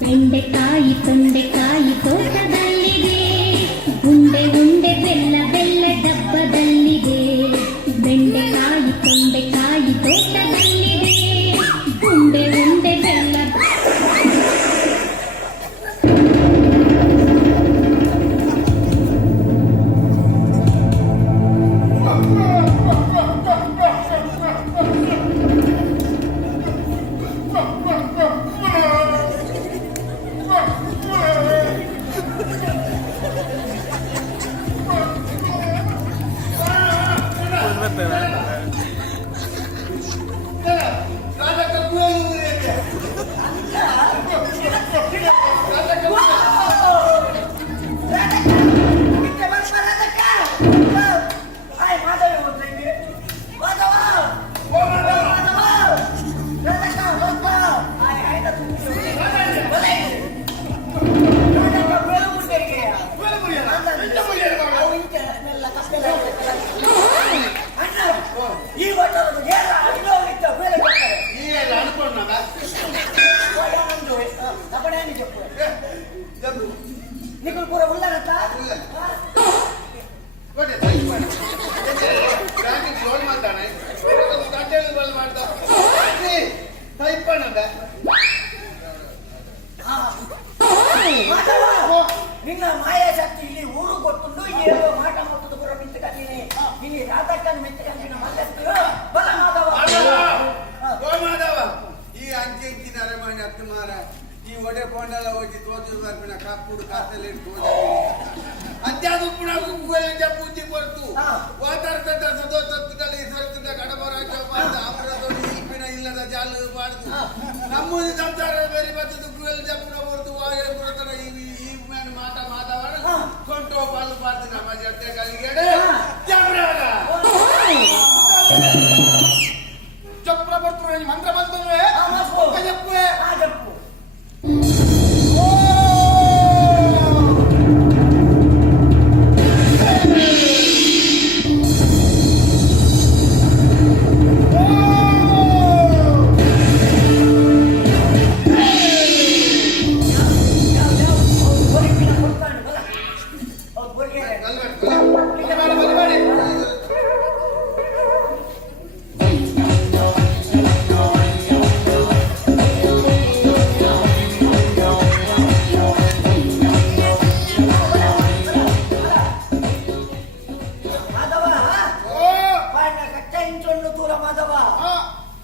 ಬೆಂಡೆಕಾಯಿ ತೊಂಡೆಕಾಯಿ ತೋಟದಲ್ಲಿದೆ, ಉಂಡೆ ಉಂಡೆ ಬೆಲ್ಲ ಬೆಲ್ಲ ಡಬ್ಬದಲ್ಲಿದೆ. ಬೆಂಡೆಕಾಯಿ ತೊಂಡೆಕಾಯಿ ತೋಟದಲ್ಲಿದೆ, ಉಂಡೆ ಉಂಡೆ ಬೆಲ್ಲ. ನಿನ್ನ ಮಾಯಾಶಕ್ತಿ ಇಲ್ಲಿ ಊರು ಗೊತ್ತುಂಡು ಏಳು ಮಾಟ ಮೊತ್ತದ ಪುರ ಮಿತ್ತಕತೀನಿ ಇಲ್ಲಿ ರಾಧಕ್ಕನ್ನು ಮಿತ್ತಕಂತಿನ ಮಲ್ಲತ್ತು ಬಲ ಮಾಧವ ಈ ಅಂಚೆ ಇಂಚಿನ ಅರಮನೆ ಹತ್ತು ಮಾರ ಈ ಒಡೆ ಪೊಂಡಲ ಹೋಗಿ ತೋತು ಬರ್ಪಿನ ಕಪ್ಪುಡು ಕಾತಲ್ಲಿ ಅತ್ಯಾದ ಪುಣ ಗುಗ್ಗುಗಳಿಂದ ಪೂಜೆ ಬರ್ತು ವಾತಾವರಣ ಸದೋತ್ತಲ್ಲಿ ಸರತದ ಕಡಬರಾಜ ಅಮರದೊಂದು ಇಲ್ಪಿನ ಇಲ್ಲದ ಜಾಲು ಮಾಡುದು ನಮ್ಮದು ಸಂಸಾರ ಬೇರೆ ಬರ್ತದ ಗುಗ್ಗುಗಳಿಂದ ಪುಣ ಬರ್ತು ವಾಯ ಬರ್ತನ ಈ ಮೇಲೆ ಮಾತಾಡ ಕೊಂಟೋ ಬಾಲು ಬಾರ್ದು ನಮ್ಮ ಜೊತೆ ಕಲಿಗೆಡೆ ಜಬ್ರಾಗ ಚಪ್ರ ಬರ್ತು ಮಂತ್ರ ಬಂತವೆ ಜಪ್ಪುವೆ ಜಪ್ಪು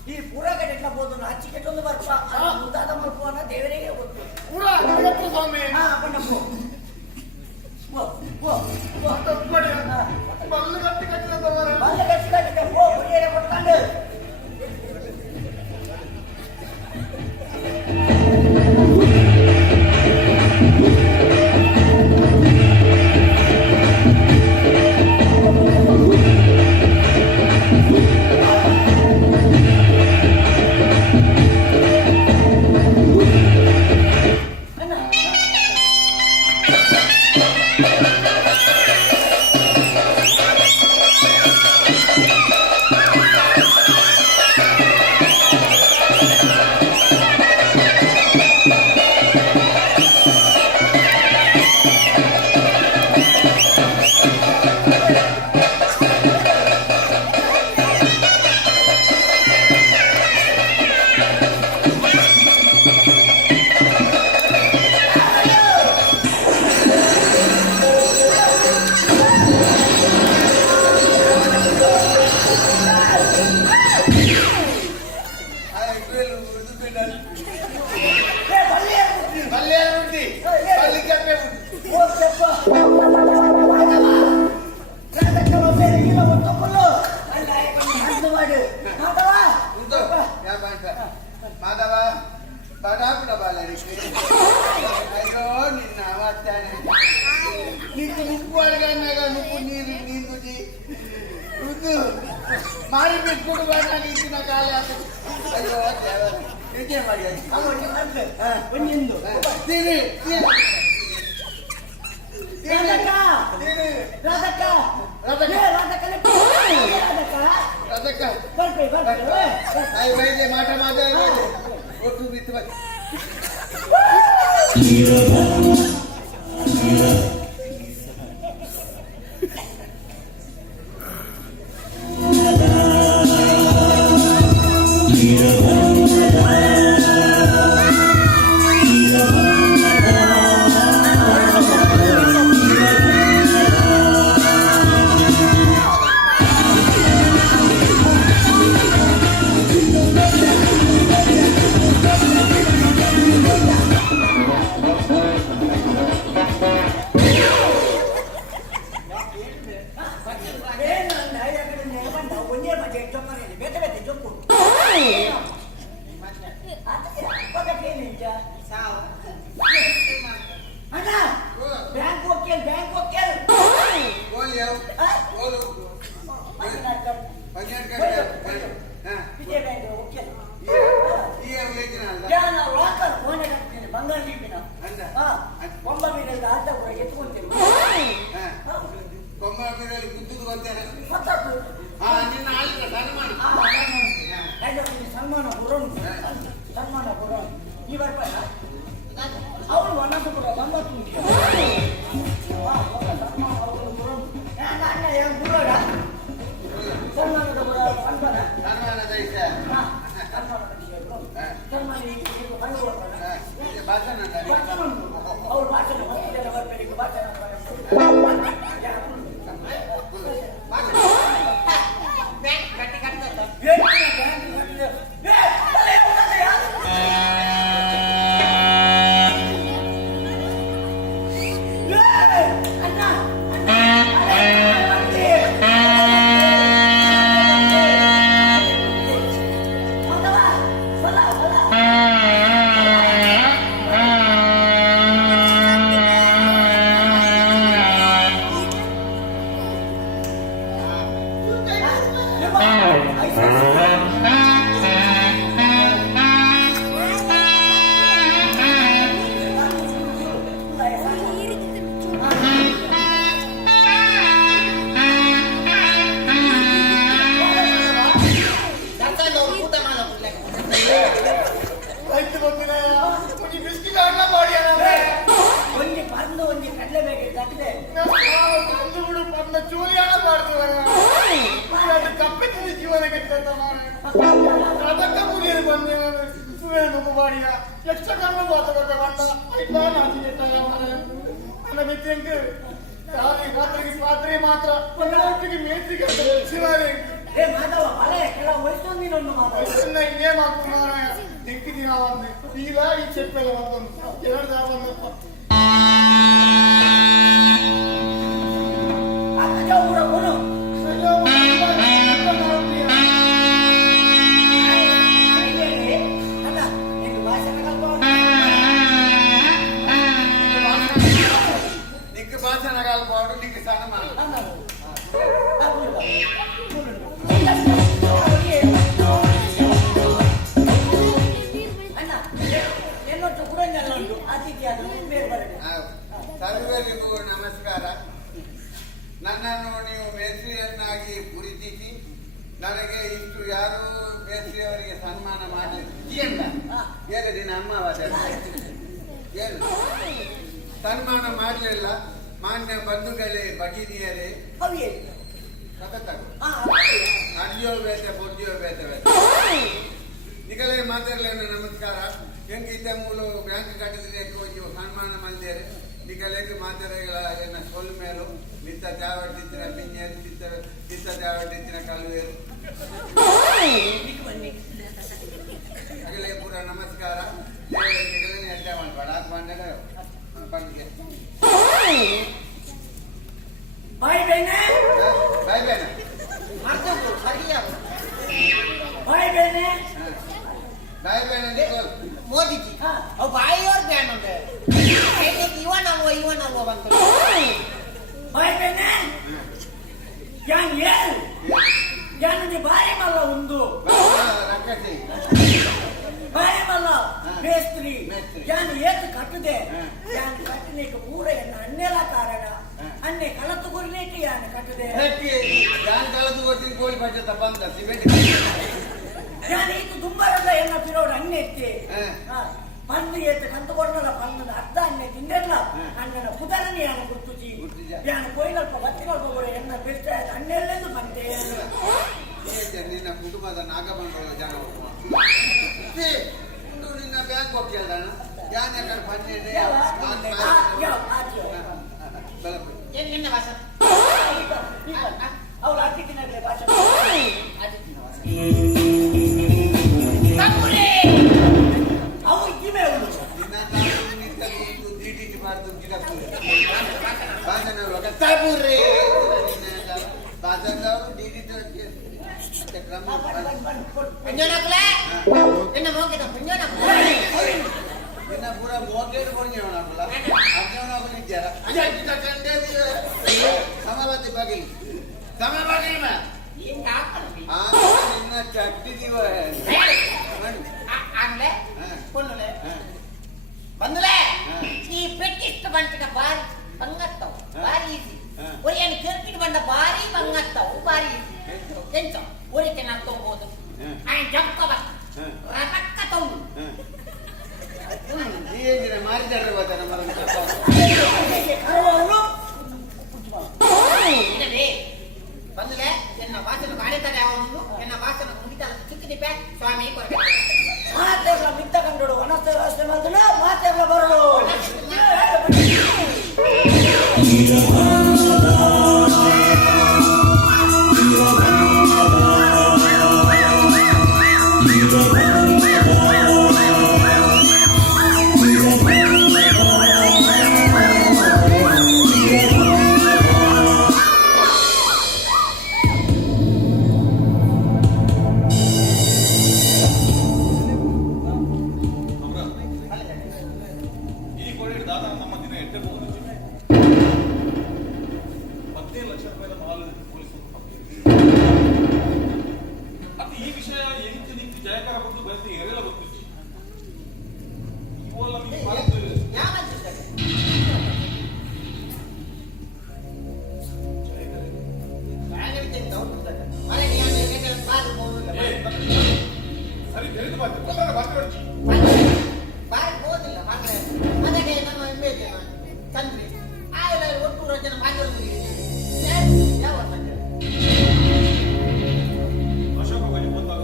ಈ ಪೂರ ಕಡೆಟ್ಲ ಬೋದು ಅಚ್ಚಿ ಕೆಟ್ಟೊಂದು ಬರ್ಪ ಮುದ್ದಾದ ಮಲ್ಪವನ್ನ ದೇವರಿಗೆ ಗೊತ್ತು ಪೂರ ಸ್ವಾಮಿ ಪಂಡಪ್ಪು ಬಲ್ಲು ಗಟ್ಟಿ ಕಟ್ಟಿದ ಬಲ್ಲ ಗಟ್ಟಿ ಕಟ್ಟಿದೆ ಪೋ ಹುರಿಯರೆ ಕೊಟ್ಕೊಂಡು ಮಾಧವ ಬಡಾಪುಡ ಬಾಲರಿಗೆ ಅಯ್ಯೋ ನಿನ್ನ ಅವತ್ತಾನೆ ನಿಂತು ನುಗ್ಗು ಅಡಗನ್ನಾಗ ನುಗ್ಗು ನೀರು ನೀಂದುಜಿ ನುಗ್ಗು ಮಾರಿ ಬಿಟ್ಬಿಡು ಬಾಣ ನಿಂತಿನ ಕಾಲ ಅಯ್ಯೋ ನಿಜೆ ಮಾಡಿ ಒಂದಿಂದು ತಿರಿ ರಾಧಕ್ಕ ರಾಧಕ್ಕ ಅದಕ್ಕ ಬರ್ರಿ ಬರ್ರಿ ಮಾಟ ಮಾತಾಡ ಒಟ್ಟು ಬಿತ್ತು ಸನ್ಮಾನ ಈ ಬರ್ಬಲ್ಲ ಅವಳು ಒನ್ನಪುರ ಬಂಬತ್ತು ಸನ್ಮಾನದ ಅವ್ರ ಭಾಷಣ ಬೆಳಿಗ್ಗೆ ಭಾಷಣ ಸರ್ವರಿಗೂ ನಮಸ್ಕಾರ. ನನ್ನನ್ನು ನೀವು ಮೇಸ್ತ್ರಿಯನ್ನಾಗಿ ಗುರುತಿಸಿ ನನಗೆ ಇಷ್ಟು ಯಾರು ಮೇಸ್ತ್ರಿಯವರಿಗೆ ಸನ್ಮಾನ ಮಾಡಲಿಲ್ಲ ಏಳು ದಿನ ಅಮ್ಮವಾದ ಏನು ಸನ್ಮಾನ ಮಾಡಲಿಲ್ಲ. ಮಾನ್ಯ ಬಂಧುಗಳೇ, ಭಗಿನಿಯರೇ, ಅಡ್ಡಿಯೋ ಬೇತೆ ಬೊಡ್ಡಿಯೋ ಬೇತೆ ನಿಗಲೇ ಮಾತಾಡಲೇನು ನಮಸ್ಕಾರ. ಹೆಂಗಿದ್ದ ಮೂಲು ಬ್ಯಾಂಕ್ ಕಟ್ಟಿದ್ರೆ ನೀವು ಸನ್ಮಾನ ಮಾಡಿದ್ದಾರೆ. ನಿಗಲೇಗೆ ಮಾತಾಡಗಳ ಏನ ಸೊಲ್ ಮೇಲು ನಿಂತ ಜಾವಟ್ಟಿನ ಮಿಂಜೇರು ಚಿತ್ತ ಜಾವಟ್ಟಿನ ಕಲುವೇರು ಅಗಲೇ ಪೂರ ನಮಸ್ಕಾರ. ನಿಗಲೇ ಅಡ್ಡ ಮಾಡ್ಬೇಡ ಅದು ಬಂದಾಗ ಬಂದಿಗೆ भाई बहने भाई बहने भाई बहने भाई बहने देखो मोदी जी और भाई और बहन होते हैं इवन वो बनते भाई बहने यान ये यान ने भाई मल्ला उंदु रखते भाई मल्ला ಮೇಸ್ತ್ರಿ ಯಾನ್ ಏತ್ ಕಟ್ಟದೆ ಯಾನ್ ಕಟ್ಟಲಿಕ್ಕೆ ಪೂರ ಎನ್ನ ಅನ್ನೆಲ್ಲ ಕಾರಣ ಅನ್ನೆ ಕಲತು ಕೊಡ್ಲಿಕ್ಕೆ ಯಾನ್ ಕಟ್ಟದೆ ಯಾನ್ ಕಲತು ಕೊಡ್ತೀನಿ ಕೋಳಿ ಬಜ್ಜತ ಬಂದ ಸಿಮೆಂಟ್ ಯಾನ್ ಇದು ದುಂಬರದ ಎನ್ನ ಪಿರೋಡ್ ಅನ್ನೆ ಎತ್ತಿ ಬಂದು ಏತ್ ಕಂತು ಕೊಡಲ್ಲ ಬಂದ ಅರ್ಧ ಅನ್ನೆ ತಿಂದಿರಲ್ಲ ಅನ್ನನ ಪುದರನಿ ಯಾನ ಗುರ್ತುಜಿ ಯಾನ್ ಕೊಯ್ಲಲ್ಪ ಬತ್ತಿನಲ್ಪ ಕೂಡ ಎನ್ನ ಬೆಷ್ಟ ಅನ್ನೆಲ್ಲೆಂದು ಬಂದೆ ನಿನ್ನ ಕುಟುಂಬದ ನಾಗಬಂಧುಗಳ ಜನ ನಿನ್ನ ಬ್ಯಾಂಕ್ ಹೋಗ್ತಿಲ್ಲ ಯಾನ್ ಯಾಕಡೆ ಬಂದಿದೆ என்ன ಭಾಷೆ ಅವ್ರು ಅತಿಥಿನಗರ ಭಾಷೆ ಅವ್ರು ಕಿಮೆ ಅವಳು pura moket borneo pula arjuna ko nijara aja kita kande sama bagi mah ini apa nih inna chatti diwa anle ponule bandule ಈ ಪೆಟ್ಟಿಷ್ಟು ಬಂಟಿನ ಬಾರಿ ಬಂಗತ್ತವು ಬಾರಿ ಈಸಿ ಒರಿ ಏನು ಕೆರ್ಕಿನ ಬಂದ ಬಾರಿ ಬಂಗತ್ತವು ಬಾರಿ ಈಸಿ ಎಂತ ಒರಿ ತೆನ ತಗೋಬಹುದು ಆಯ್ ಜಪ್ಕ ಬಸ್ ರಪಕ್ಕ ತಗೊಂಡು ನೀವೇನಿರ ಮಾರಿದಾರೆ ಗೊತ್ತಾ ನಮ್ಮ ಬಂದ್ರೆ ಎನ್ನ ವಾಸನ ಕಾಣಿತಾರೆ ಅವನು ಎನ್ನ ವಾಸನ ಮುಗಿತ ಚಿಕ್ಕದಿ ಬ್ಯಾಗ್ ಸ್ವಾಮಿ ಕೊರಗೆ ಮಾತೆಲ್ಲ ಮಿತ್ತ ಕಂಡು ವನಸ್ಥ ವ್ಯವಸ್ಥೆ ಮಾಡಿದ್ರೆ ಮಾತೆಲ್ಲ ಬರಲು ಎಣ್ಣೆ ಹೋಗುದು 15 ಲಕ್ಷ ರೂಪಾಯಿ ಮಾಲು ಪೊಲೀಸರು ಅದು ಈ ವಿಷಯ ಎಂತ ನಿಂತು ಜಯಕಾರ ಬಂದು ಬಯಸಿ ಎರೆಲ್ಲ ಗೊತ್ತಿತ್ತು ಇವೆಲ್ಲ ನಿಮಗೆ ಮಾಡಿದ್ದು ಸರಿ ತಿಳಿದು ಮಾತಾಡಿ ಅಶೋಕ ಬಳಿ ಬಂದಾಗ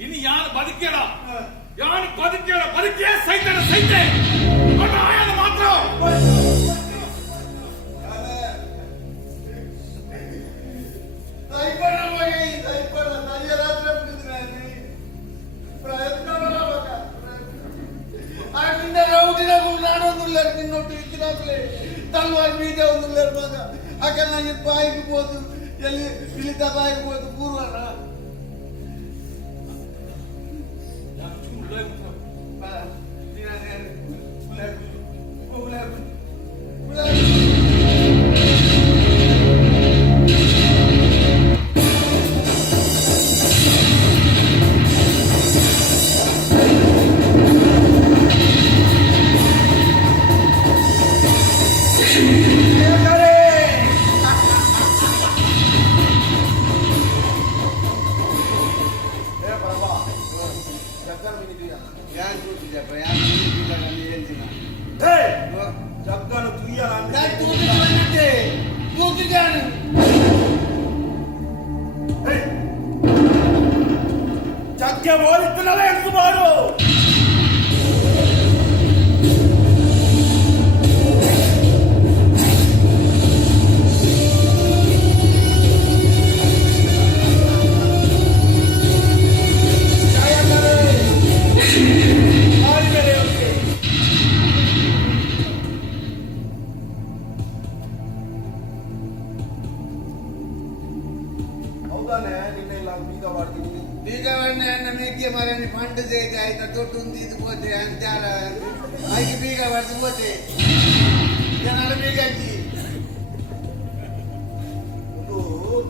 ಇನಿ ಯಾರು ಬದುಕೇಳ ಯಾರು ಬದುಕೇಳ ಬದುಕೇ ಸೈತನ ಸೈತೆ ಅಣ್ಣ ಆಯನ ಮಾತ್ರ నిన్నొట్టు ఇచ్చినట్లే తల్వారు మీద ఉందిలేరు మగ అక్కడ నా చెప్పి ఆగిపోదు వెళ్ళి పిల్లి తప్ప ఆగిపోదు పూర్వరా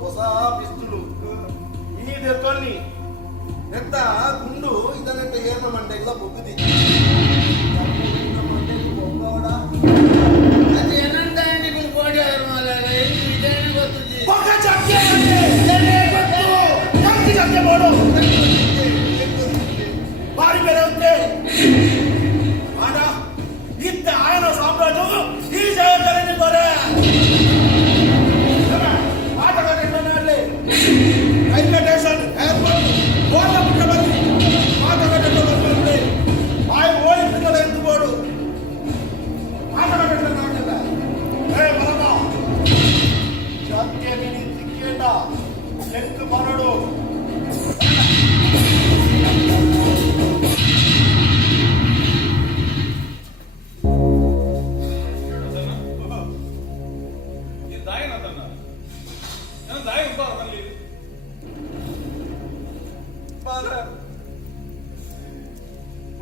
ಹೊಸ ಪಿಸ್ತೂಲು ಈ ದೆತ್ತೊಲ್ಲಿ ನೆತ್ತ ಗುಂಡು ಇದನ್ನೆಂತ ಏರ್ನ ಮಂಡೆಗಳ ಬುದ್ಧಿ ಬೊಂಗೋಡ అది ఎనంటాయండి మీరు కోడి ఆరు మాలాగా ఏంటి విజయన గొత్తుజీ పక్క చక్కే దనే గొత్తు కక్కి చక్కే బోడు ಬಾರಿ ಬೇರೆ ಅಂತೆ ಆಡ ಇತ್ತ ಆಯನ ಸಾಮ್ರಾಜ್ಯವು ಈ ಜಯದಲ್ಲಿ ಬರೆ ಆಟಗಾರರಲ್ಲಿ ರೈಲ್ವೆ ಸ್ಟೇಷನ್ ಏರ್ಪೋರ್ಟ್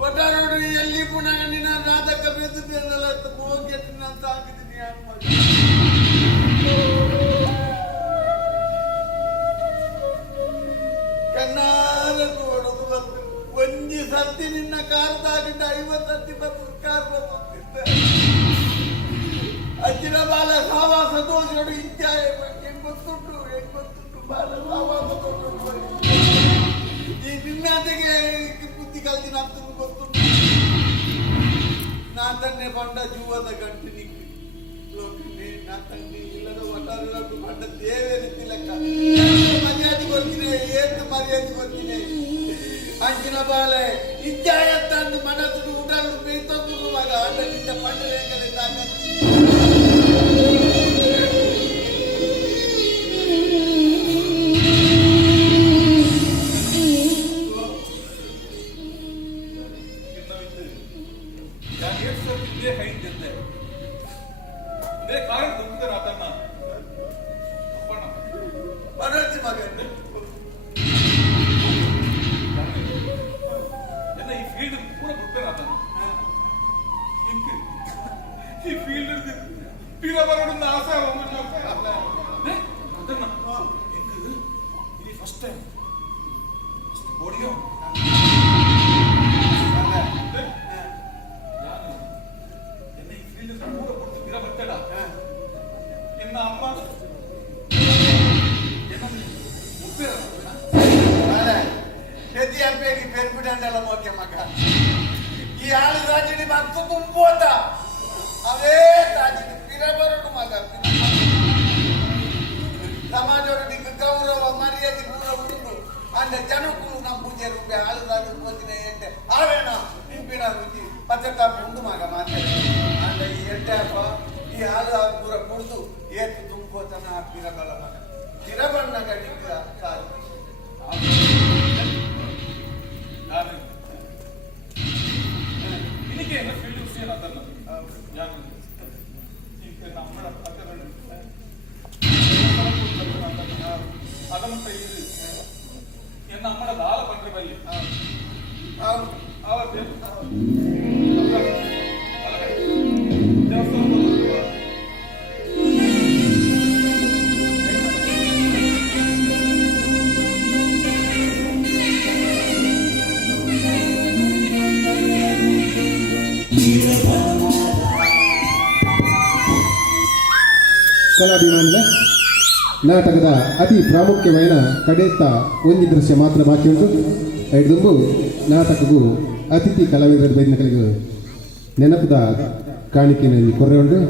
ಒಟ್ಟಾರೋಡು ಎಲ್ಲಿ ಪುನಃ ನಿನ್ನ ನಾಟಕ ಬೆಳೆದಿದ್ದೆಲ್ಲ ಹೋಗಿ ನಾನು ಸಾಕಿದ್ದೀನಿ ಕಣ್ಣಾಲ ನೋಡೋದು ಬಂದು ಒಂಜಿ ಸರ್ತಿ ನಿನ್ನ ಕಾರ್ದಾಗಿದ್ದ 50 ಸರ್ತಿ ಬಂದು ಕಾರ್ ಬಂದಿದ್ದೆ ಅಜ್ಜಿನ ಬಾಲ ಸಾವಾಸ ದೋಷೋಡು ಇಚ್ಛಾಯ ಹೆಂಗ್ ಗೊತ್ತುಂಟು ಬಾಲ ಸಾವಾಸ ದೋಷೋಡು ಈ ನಿನ್ನತೆಗೆ ಬುದ್ಧಿ ಕಲ್ತಿನ ಅಂತ ಗೊತ್ತುಂಟು ನಾ ತನ್ನೆ ಬಂಡ ಜೀವದ ಗಂಟು ನಿಕ್ಕಿ ಲೋಕನೆ ನಾ ತನ್ನಿ ಇಲ್ಲದ ಒಟ್ಟಾರು ಬಂಡ ದೇವೇ ರೀತಿ ಲೆಕ್ಕ ಮರ್ಯಾದೆ ಕೊಡ್ತೀನಿ ಏನು ಮರ್ಯಾದೆ ಕೊಡ್ತೀನಿ ಅಂಚಿನ ಬಾಲೆ ಇಚ್ಛಾಯ ತಂದು ಮನಸ್ಸು ಉಡಲು ಬೇಯ್ತಂದು ಮಗ ಅಡ್ಡದಿಂದ ಪಂಡರೆ ಹೆಂಗದೆ ತಾಕತ್ತು ಬರತಿ ಮಗ ಈ ಫೀಲ್ಡ್ ಪೂರ ಪ್ರಿಪೇರ್ ಆತ ಈ ಫೀಲ್ಡ್ ಪೀರ ಬರೋಣ ಆಸೆ ಅದನ್ನ ಇದು ಫಸ್ಟ್ ಟೈಮ್ ಓಡಿಯೋ ಈ ಫೀಲ್ಡ್ ಪೂರ ಕೊಟ್ಟು ಪೀರ ಬರ್ತಡ ಇನ್ನ ಅಮ್ಮ ಎತ್ತಿ ಹಂಪೇಗಿ ಪೆರ್ಬಿಡಂಡೆಲ್ಲ ಮೋಕೆ ಮಗ ಈ ಆಳು ರಾಜಿನಿ ಮತ್ತ ತುಂಬೋತ ಅವೇ ತಾಜಿನಿ ಪಿರ ಬರೋಡು ಮಗ ಸಮಾಜೋಡು ನಿಂಗೆ ಗೌರವ ಮರ್ಯಾದೆ ಪೂರ ಉಂಟು ಅಂದ ಜನಕ್ಕೂ ನಮ್ಮ ಪೂಜೆ ರೂಪೆ ಆಳು ರಾಜು ಪೋತಿನ ಎಂಟೆ ಆವೇಣ ನಿಂಪಿನ ರುಚಿ ಪಚ್ಚಕಾಪಿ ಉಂಟು ಮಗ ಮಾತಾಡಿ ಅಂದ ಈ ಎಂಟೆ ಅಪ್ಪ ಈ ಆಳು ಪೂರ ಕುಡಿದು ಏತು ತುಂಬೋತನ ಪಿರ ಬಲ ಮಗ ಪಿರ ಬಣ್ಣಗ ನಿಂಗೆ ಸಾರು എനിക്ക് എന്നെ ഫീൽഡ് യൂസ് ചെയ്യാൻ അതല്ല ഞാൻ നമ്മുടെ അതമ്മ ഇത് എന്ന നമ്മുടെ നാളെ പണ്ടല്ലേ ಕಲಾಭಿಮಾನಿಗಳ ನಾಟಕದ ಅತಿ ಪ್ರಾಮುಖ್ಯమైన ಕಡೆತ್ತ ಒಂದು ದೃಶ್ಯ ಮಾತ್ರ ಬಾಕಿ ಉಂಟು ಐದುಂಬು ನಾಟಕವು ಅತಿಥಿ ಕಲಾವಿದರ ಬೈದಿನ ಕಲಿಗೆ ನೆನಪದ ಕಾಣಿಕೆಯಲ್ಲಿ ಕೊರೆ ಉಂಟು